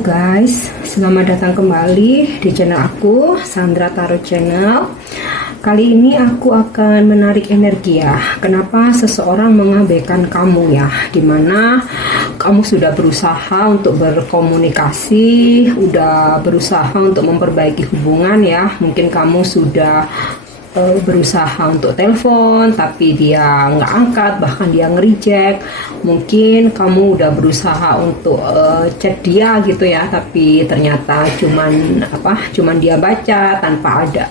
Halo guys, selamat datang kembali di channel aku, Sandra Tarot Channel. Kali ini aku akan menarik energi ya. Kenapa seseorang mengabaikan kamu ya? Dimana kamu sudah berusaha untuk berkomunikasi, udah berusaha untuk memperbaiki hubungan ya. Mungkin kamu sudah berusaha untuk telepon tapi dia nggak angkat, bahkan dia nge-reject. Mungkin kamu udah berusaha untuk chat dia gitu ya, tapi ternyata cuman dia baca tanpa ada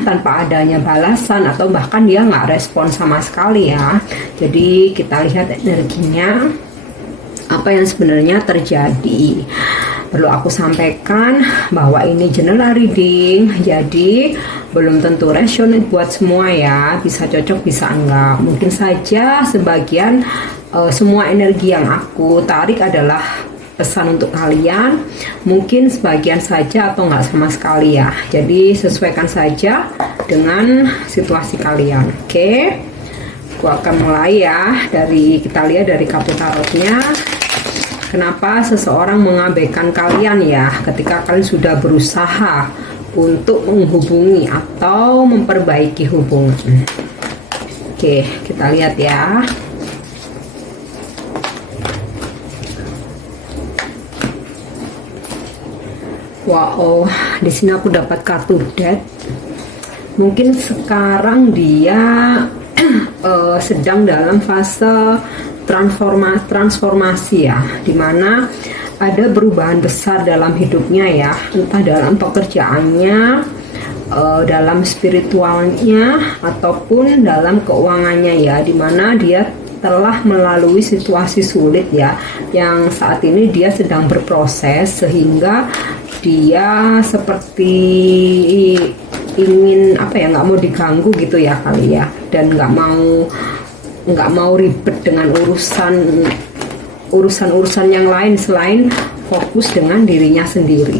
tanpa adanya balasan, atau bahkan dia nggak respon sama sekali ya. Jadi kita lihat energinya apa yang sebenarnya terjadi. Perlu aku sampaikan bahwa ini general reading, jadi belum tentu resonate buat semua ya. Bisa cocok, bisa enggak. Mungkin saja sebagian semua energi yang aku tarik adalah pesan untuk kalian. Mungkin sebagian saja atau enggak sama sekali ya. Jadi sesuaikan saja dengan situasi kalian. Oke. Aku akan mulai ya, kita lihat dari kartu tarotnya. Kenapa seseorang mengabaikan kalian ya ketika kalian sudah berusaha untuk menghubungi atau memperbaiki hubungan. Oke, kita lihat ya. Wow, di sini aku dapat kartu Death. Mungkin sekarang dia sedang dalam fase transformasi ya, dimana ada perubahan besar dalam hidupnya ya, entah dalam pekerjaannya, dalam spiritualnya, ataupun dalam keuangannya ya, dimana dia telah melalui situasi sulit ya, yang saat ini dia sedang berproses, sehingga dia seperti ingin nggak mau diganggu gitu ya kali ya, dan nggak mau ribet dengan urusan yang lain selain fokus dengan dirinya sendiri.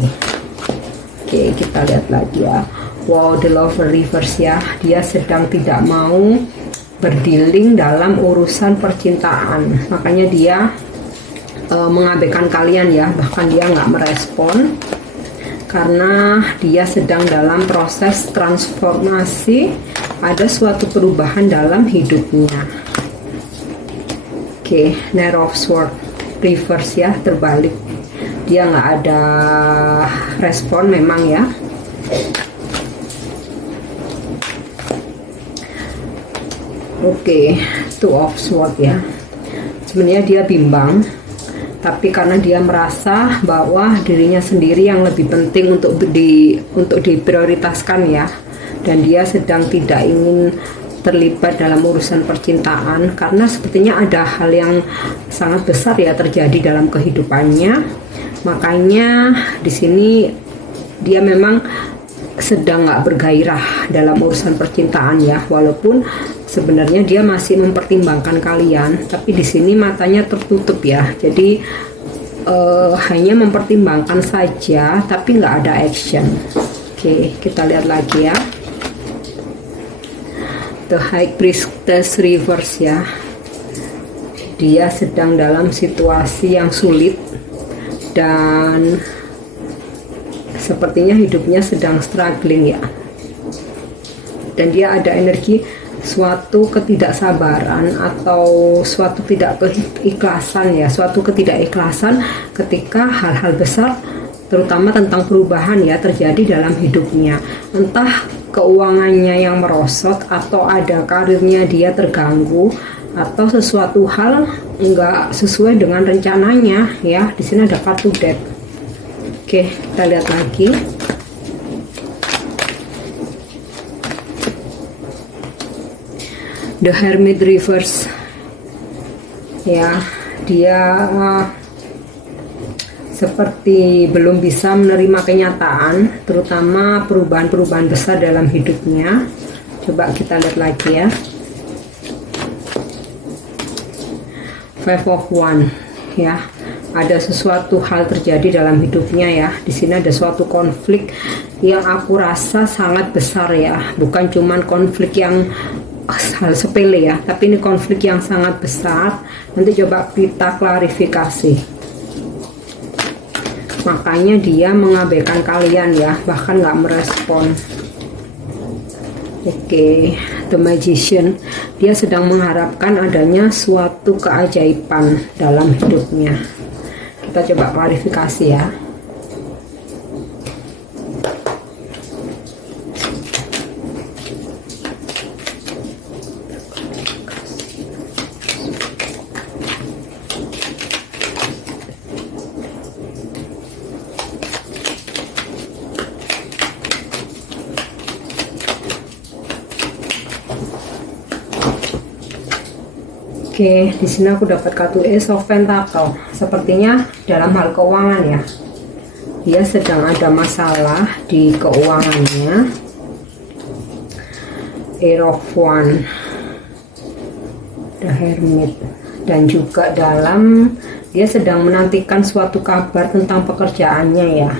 Oke, kita lihat lagi ya. Wow, the Lover reverse ya, dia sedang tidak mau berdealing dalam urusan percintaan, makanya dia mengabaikan kalian ya, bahkan dia nggak merespon karena dia sedang dalam proses transformasi, ada suatu perubahan dalam hidupnya. Oke, Knight of Swords reverse ya, terbalik. Dia nggak ada respon memang ya. Oke, Two of Swords ya. Sebenarnya dia bimbang, tapi karena dia merasa bahwa dirinya sendiri yang lebih penting untuk diprioritaskan ya, dan dia sedang tidak ingin terlibat dalam urusan percintaan karena sepertinya ada hal yang sangat besar ya terjadi dalam kehidupannya. Makanya di sini dia memang sedang nggak bergairah dalam urusan percintaan ya, walaupun sebenarnya dia masih mempertimbangkan kalian, tapi di sini matanya tertutup ya, jadi hanya mempertimbangkan saja tapi nggak ada action. Oke, kita lihat lagi ya. The High Priestess reverse ya, dia sedang dalam situasi yang sulit dan sepertinya hidupnya sedang struggling ya, dan dia ada energi suatu ketidaksabaran atau suatu ketidakikhlasan ya, suatu ketidakikhlasan ketika hal-hal besar terutama tentang perubahan ya terjadi dalam hidupnya, entah keuangannya yang merosot, atau ada karirnya dia terganggu, atau sesuatu hal enggak sesuai dengan rencananya ya. Di sini ada kartu Death. Oke, kita lihat lagi. The Hermit reverse ya, dia seperti belum bisa menerima kenyataan, terutama perubahan-perubahan besar dalam hidupnya. Coba kita lihat lagi ya. Five of Wands ya, ada sesuatu hal terjadi dalam hidupnya ya. Di sini ada suatu konflik yang aku rasa sangat besar ya, bukan cuman konflik yang hal sepele ya, tapi ini konflik yang sangat besar. Nanti coba kita klarifikasi. makanya dia mengabaikan kalian ya, bahkan nggak merespon. Oke, The Magician, dia sedang mengharapkan adanya suatu keajaiban dalam hidupnya. Kita coba klarifikasi ya. Oke, di sini aku dapat kartu Ace of Pentacle. Sepertinya dalam hal keuangan ya, dia sedang ada masalah di keuangannya. Air of One, The Hermit, dan juga dia sedang menantikan suatu kabar tentang pekerjaannya ya.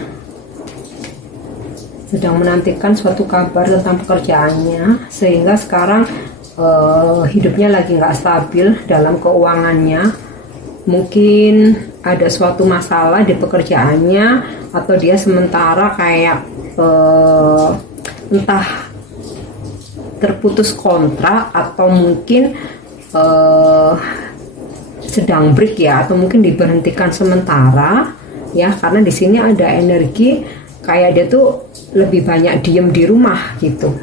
Sedang menantikan suatu kabar tentang pekerjaannya, sehingga sekarang hidupnya lagi nggak stabil dalam keuangannya. Mungkin ada suatu masalah di pekerjaannya, atau dia sementara kayak entah terputus kontrak, atau mungkin sedang break ya, atau mungkin diberhentikan sementara ya, karena di sini ada energi kayak dia tuh lebih banyak diem di rumah gitu.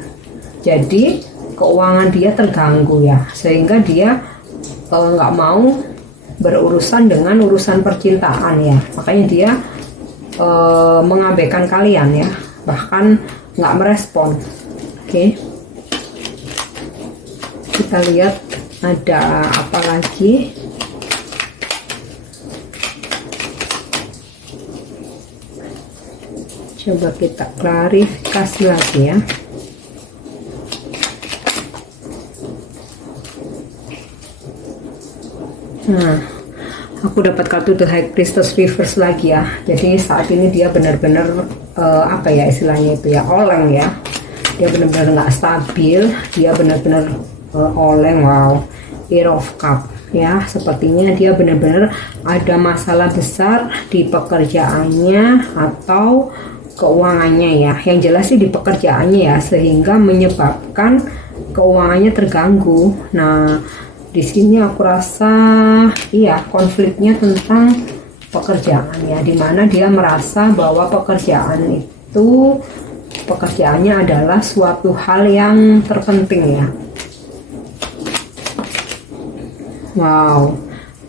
Jadi keuangan dia terganggu ya, sehingga dia nggak mau berurusan dengan urusan percintaan ya, makanya dia mengabaikan kalian ya, bahkan nggak merespon. Oke, kita lihat ada apa lagi. Coba kita klarifikasi lagi ya. Nah, aku dapat kartu The High Priestess Reverse lagi ya. Jadi saat ini dia benar-benar apa ya istilahnya itu ya, oleng ya. Dia benar-benar nggak stabil. Dia benar-benar oleng. Wow, Air of Cup ya. Sepertinya dia benar-benar ada masalah besar di pekerjaannya atau keuangannya ya. Yang jelas sih di pekerjaannya ya, sehingga menyebabkan keuangannya terganggu. Nah, di sini aku rasa iya konfliknya tentang pekerjaan ya, dimana dia merasa bahwa pekerjaannya adalah suatu hal yang terpenting ya. Wow,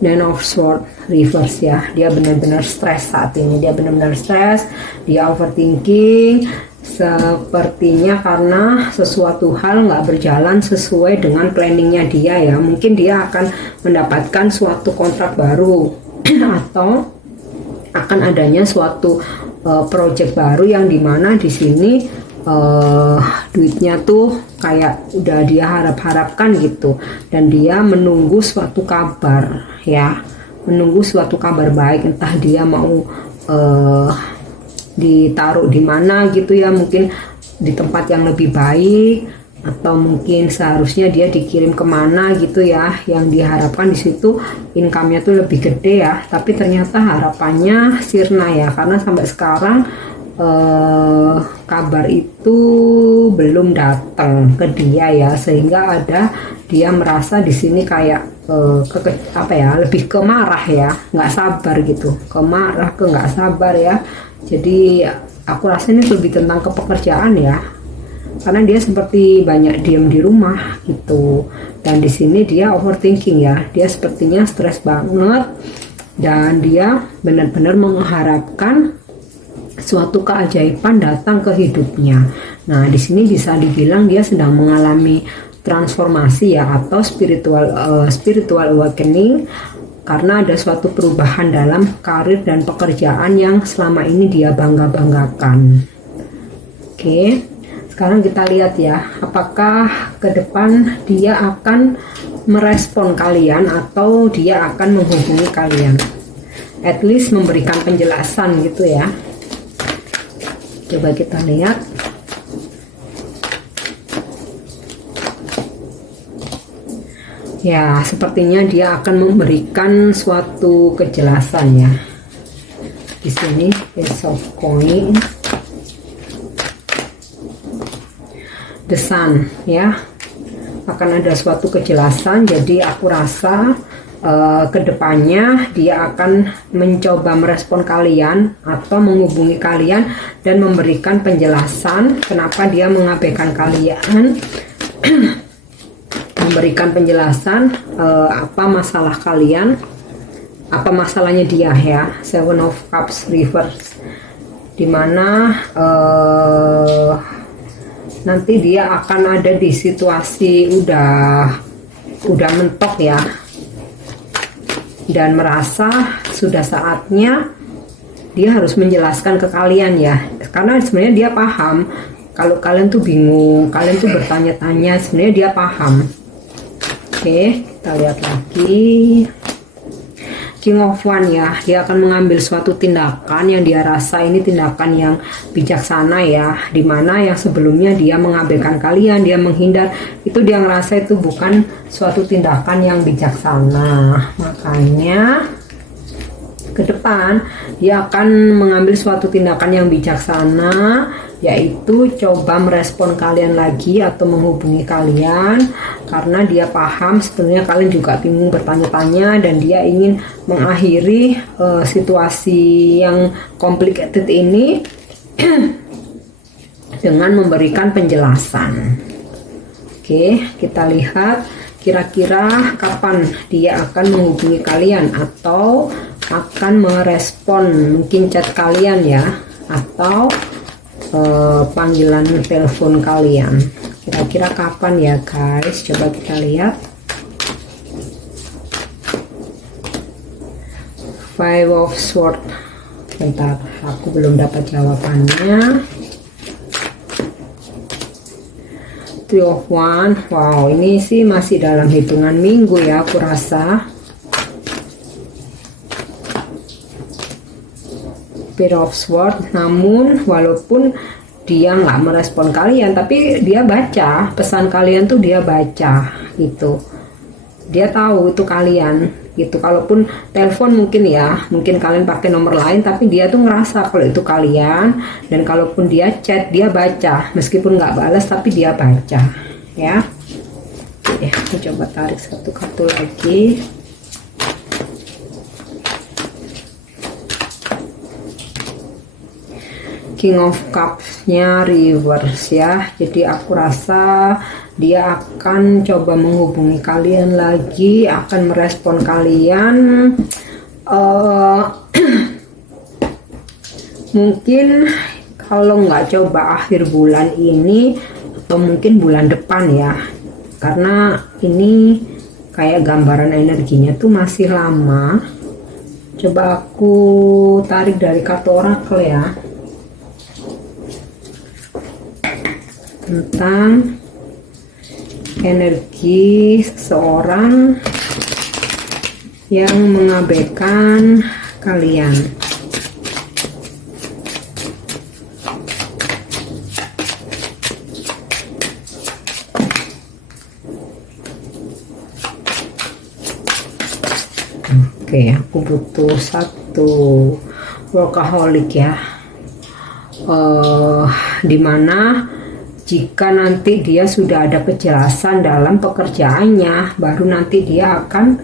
Nine of Swords reverse ya, dia benar-benar stres saat ini, dia benar-benar stres, dia overthinking. Sepertinya karena sesuatu hal nggak berjalan sesuai dengan planningnya dia ya. Mungkin dia akan mendapatkan suatu kontrak baru atau akan adanya suatu project baru yang dimana di sini duitnya tuh kayak udah dia harapkan gitu, dan dia menunggu suatu kabar ya, menunggu suatu kabar baik, entah dia mau ditaruh di mana gitu ya, mungkin di tempat yang lebih baik, atau mungkin seharusnya dia dikirim kemana gitu ya, yang diharapkan di situ income-nya tuh lebih gede ya, tapi ternyata harapannya sirna ya, karena sampai sekarang kabar itu belum datang ke dia ya, sehingga dia merasa di sini kayak lebih ke marah ya, nggak sabar gitu, ke marah, ke nggak sabar ya. Jadi aku rasa ini lebih tentang kepekerjaan ya, karena dia seperti banyak diem di rumah gitu, dan di sini dia overthinking ya, dia sepertinya stres banget, dan dia benar-benar mengharapkan suatu keajaiban datang ke hidupnya. Nah, di sini bisa dibilang dia sedang mengalami transformasi ya, atau spiritual awakening, karena ada suatu perubahan dalam karir dan pekerjaan yang selama ini dia bangga-banggakan. Oke, sekarang kita lihat ya, apakah ke depan dia akan merespon kalian atau dia akan menghubungi kalian. At least memberikan penjelasan gitu ya. Coba kita lihat. Ya, sepertinya dia akan memberikan suatu kejelasan ya. Di sini Ace of Coin, The Sun ya, akan ada suatu kejelasan. Jadi aku rasa kedepannya dia akan mencoba merespon kalian atau menghubungi kalian dan memberikan penjelasan kenapa dia mengabaikan kalian. Memberikan penjelasan apa masalah kalian, apa masalahnya dia ya. Seven of Cups reverse, dimana nanti dia akan ada di situasi udah mentok ya, dan merasa sudah saatnya dia harus menjelaskan ke kalian ya, karena sebenarnya dia paham kalau kalian tuh bingung, kalian tuh bertanya-tanya, sebenarnya dia paham. Oke, kita lihat lagi. King of Wands ya, dia akan mengambil suatu tindakan yang dia rasa ini tindakan yang bijaksana ya, dimana yang sebelumnya dia mengabaikan kalian, dia menghindar, itu dia ngerasa itu bukan suatu tindakan yang bijaksana. Makanya ke depan dia akan mengambil suatu tindakan yang bijaksana, yaitu coba merespon kalian lagi atau menghubungi kalian, karena dia paham sebenarnya kalian juga bingung bertanya-tanya, dan dia ingin mengakhiri situasi yang complicated ini dengan memberikan penjelasan. Oke, kita lihat kira-kira kapan dia akan menghubungi kalian atau akan merespon mungkin chat kalian ya, atau panggilan telepon kalian. Kira-kira kapan ya guys, coba kita lihat. Five of Swords, bentar, aku belum dapat jawabannya. Three of Wands, wow, ini sih masih dalam hitungan minggu ya aku rasa. Pair of Swords, namun walaupun dia nggak merespon kalian, tapi dia baca pesan kalian tuh, dia baca gitu, dia tahu itu kalian gitu. Kalaupun telepon mungkin ya, mungkin kalian pakai nomor lain, tapi dia tuh ngerasa kalau itu kalian. Dan kalaupun dia chat, dia baca meskipun nggak balas, tapi dia baca ya. Oke, aku coba tarik satu kartu lagi. King of Cups-nya reverse ya. Jadi aku rasa dia akan coba menghubungi kalian lagi, akan merespon kalian. Mungkin kalau nggak coba akhir bulan ini, atau mungkin bulan depan ya, karena ini kayak gambaran energinya tuh masih lama. Coba aku tarik dari kartu oracle ya, tentang energi seseorang yang mengabaikan kalian. Oke, aku butuh satu workaholic ya, dimana jika nanti dia sudah ada kejelasan dalam pekerjaannya, baru nanti dia akan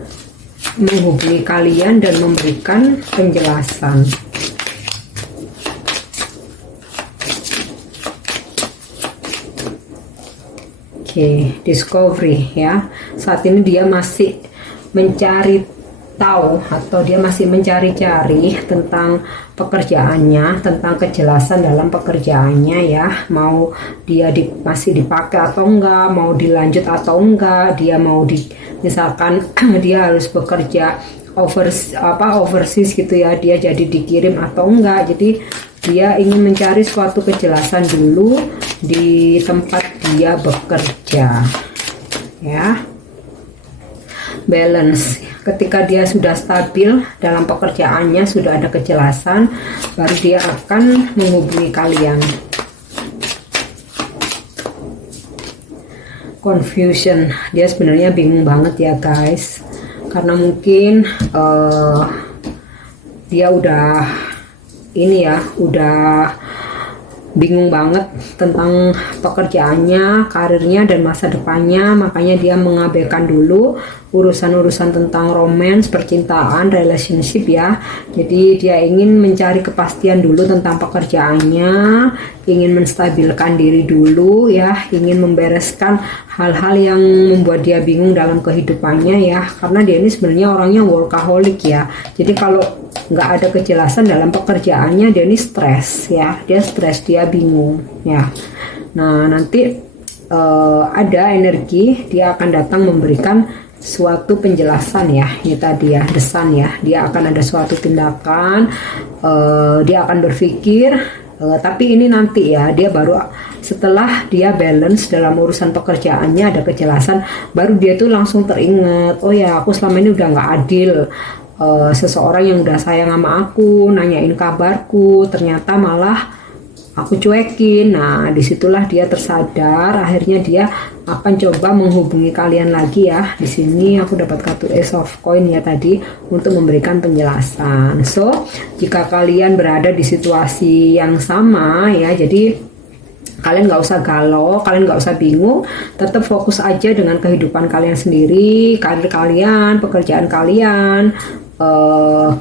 menghubungi kalian dan memberikan penjelasan. Oke, discovery ya. Saat ini dia masih mencari tahu, atau dia masih mencari-cari tentang pekerjaannya, tentang kejelasan dalam pekerjaannya ya, mau dia masih dipakai atau enggak, mau dilanjut atau enggak, dia mau misalkan dia harus bekerja overseas gitu ya, dia jadi dikirim atau enggak. Jadi dia ingin mencari suatu kejelasan dulu di tempat dia bekerja ya. Balance, ketika dia sudah stabil dalam pekerjaannya, sudah ada kejelasan, baru dia akan menghubungi kalian. Confusion, dia sebenarnya bingung banget ya guys, karena mungkin dia udah ini ya, udah bingung banget tentang pekerjaannya, karirnya, dan masa depannya. Makanya dia mengabaikan dulu urusan-urusan tentang romance, percintaan, relationship ya. Jadi dia ingin mencari kepastian dulu tentang pekerjaannya, ingin menstabilkan diri dulu ya, ingin membereskan hal-hal yang membuat dia bingung dalam kehidupannya ya. Karena dia ini sebenarnya orangnya workaholic ya. Jadi kalau nggak ada kejelasan dalam pekerjaannya, dia ini stres ya, dia stres, dia bingung ya. Nah nanti ada energi, dia akan datang memberikan suatu penjelasan ya, ini tadi ya, desan ya, dia akan ada suatu tindakan, dia akan berpikir, tapi ini nanti ya, dia baru setelah dia balance dalam urusan pekerjaannya, ada kejelasan, baru dia tuh langsung teringat, oh ya aku selama ini udah nggak adil. Seseorang yang udah sayang sama aku, nanyain kabarku, ternyata malah aku cuekin. Nah disitulah dia tersadar, akhirnya dia akan coba menghubungi kalian lagi ya. Di sini aku dapat kartu Ace of Coin ya tadi, untuk memberikan penjelasan. So jika kalian berada di situasi yang sama ya, jadi kalian nggak usah galau, kalian nggak usah bingung, tetap fokus aja dengan kehidupan kalian sendiri, karir kalian, pekerjaan kalian,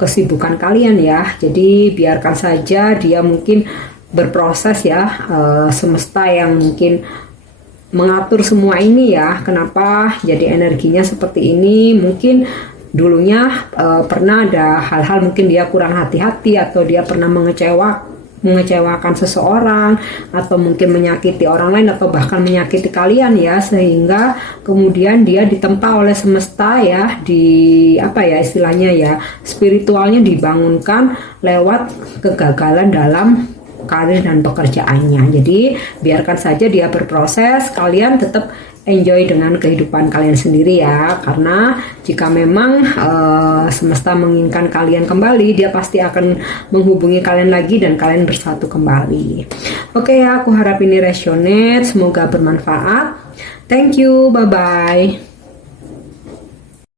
kesibukan kalian ya. Jadi biarkan saja dia mungkin berproses ya, semesta yang mungkin mengatur semua ini ya. Kenapa jadi energinya seperti ini? Mungkin dulunya pernah ada hal-hal, mungkin dia kurang hati-hati, atau dia pernah mengecewakan seseorang, atau mungkin menyakiti orang lain, atau bahkan menyakiti kalian ya, sehingga kemudian dia ditempa oleh semesta ya, di apa ya istilahnya ya, spiritualnya dibangunkan lewat kegagalan dalam karir dan pekerjaannya. Jadi biarkan saja dia berproses, kalian tetap enjoy dengan kehidupan kalian sendiri ya. Karena jika memang semesta menginginkan kalian kembali, dia pasti akan menghubungi kalian lagi dan kalian bersatu kembali. Oke ya, aku harap ini resonate, semoga bermanfaat. Thank you, bye bye.